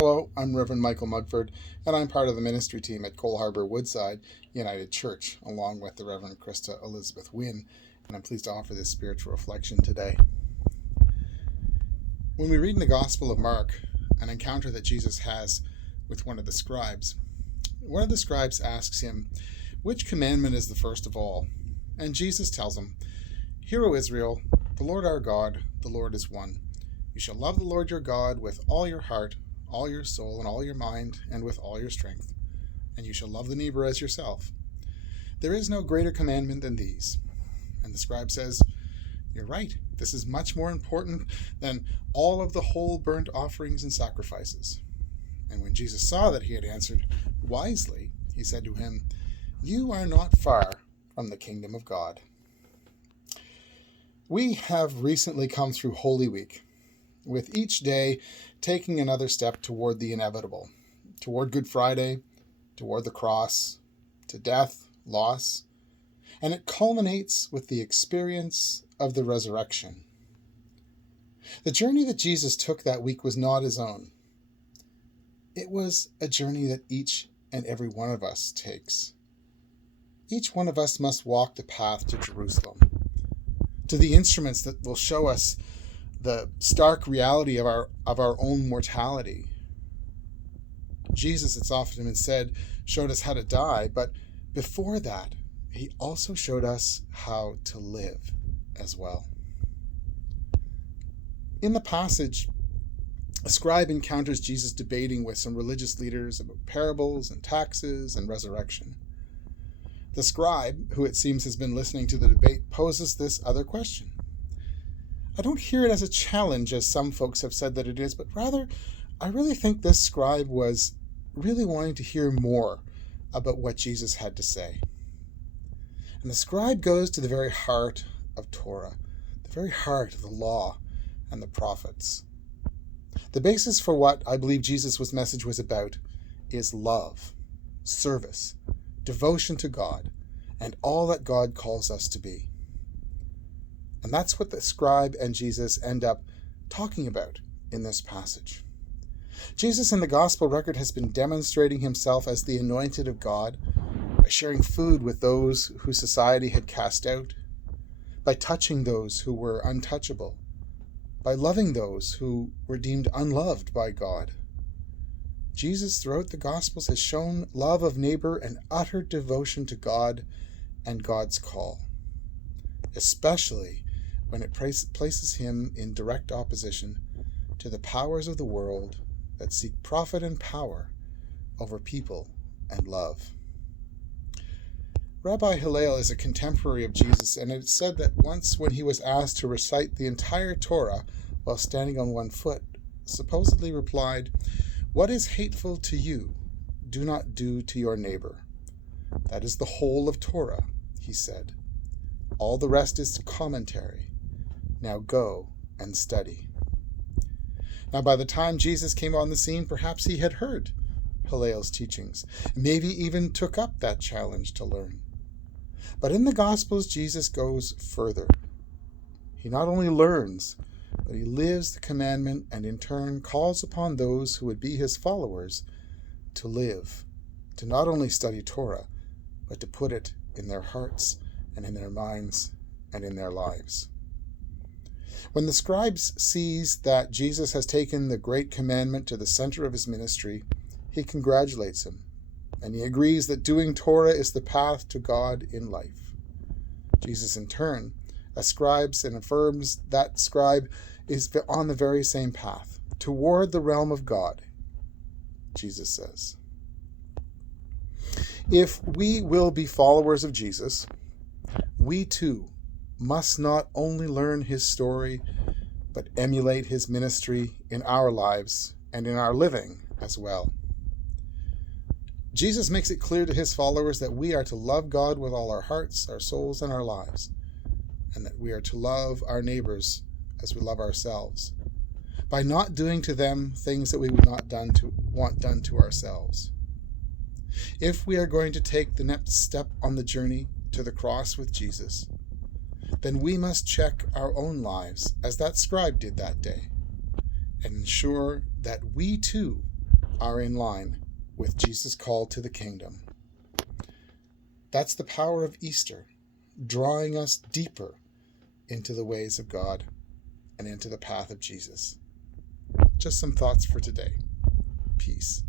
Hello, I'm Reverend Michael Mugford, and I'm part of the ministry team at Cole Harbour Woodside United Church, along with the Reverend Krista Elizabeth Wynn, and I'm pleased to offer this spiritual reflection today. When we read in the Gospel of Mark an encounter that Jesus has with one of the scribes asks him, "Which commandment is the first of all?" And Jesus tells him, "Hear, O Israel, the Lord our God, the Lord is one. You shall love the Lord your God with all your heart, all your soul, and all your mind, and with all your strength. And you shall love the neighbor as yourself. There is no greater commandment than these." And the scribe says, "You're right. This is much more important than all of the whole burnt offerings and sacrifices." And when Jesus saw that he had answered wisely, he said to him, "You are not far from the kingdom of God." We have recently come through Holy Week, with each day taking another step toward the inevitable, toward Good Friday, toward the cross, to death, loss, and it culminates with the experience of the resurrection. The journey that Jesus took that week was not his own. It was a journey that each and every one of us takes. Each one of us must walk the path to Jerusalem, to the instruments that will show us the stark reality of our own mortality. Jesus, it's often been said, showed us how to die, but before that, he also showed us how to live as well. In the passage, a scribe encounters Jesus debating with some religious leaders about parables and taxes and resurrection. The scribe, who it seems has been listening to the debate, poses this other question. I don't hear it as a challenge, as some folks have said that it is, but rather, I really think this scribe was really wanting to hear more about what Jesus had to say. And the scribe goes to the very heart of Torah, the very heart of the law and the prophets. The basis for what I believe Jesus' message was about is love, service, devotion to God, and all that God calls us to be. And that's what the scribe and Jesus end up talking about in this passage. Jesus in the gospel record has been demonstrating himself as the anointed of God by sharing food with those who society had cast out, by touching those who were untouchable, by loving those who were deemed unloved by God. Jesus throughout the Gospels has shown love of neighbor and utter devotion to God and God's call, especially when it places him in direct opposition to the powers of the world that seek profit and power over people and love. Rabbi Hillel is a contemporary of Jesus, and it's said that once when he was asked to recite the entire Torah while standing on one foot, supposedly replied, "What is hateful to you, do not do to your neighbor. That is the whole of Torah," he said. "All the rest is commentary. Now go and study." Now, by the time Jesus came on the scene, perhaps he had heard Hillel's teachings, maybe even took up that challenge to learn. But in the Gospels, Jesus goes further. He not only learns, but he lives the commandment and in turn calls upon those who would be his followers to live, to not only study Torah, but to put it in their hearts and in their minds and in their lives. When the scribe sees that Jesus has taken the great commandment to the center of his ministry, he congratulates him, and he agrees that doing Torah is the path to God in life. Jesus, in turn, ascribes and affirms that scribe is on the very same path, toward the realm of God. Jesus says, if we will be followers of Jesus, we too must not only learn his story, but emulate his ministry in our lives and in our living as well. Jesus makes it clear to his followers that we are to love God with all our hearts, our souls, and our lives, and that we are to love our neighbors as we love ourselves, by not doing to them things that we would not want done to ourselves. If we are going to take the next step on the journey to the cross with Jesus, then we must check our own lives as that scribe did that day and ensure that we too are in line with Jesus' call to the kingdom. That's the power of Easter, drawing us deeper into the ways of God and into the path of Jesus. Just some thoughts for today. Peace.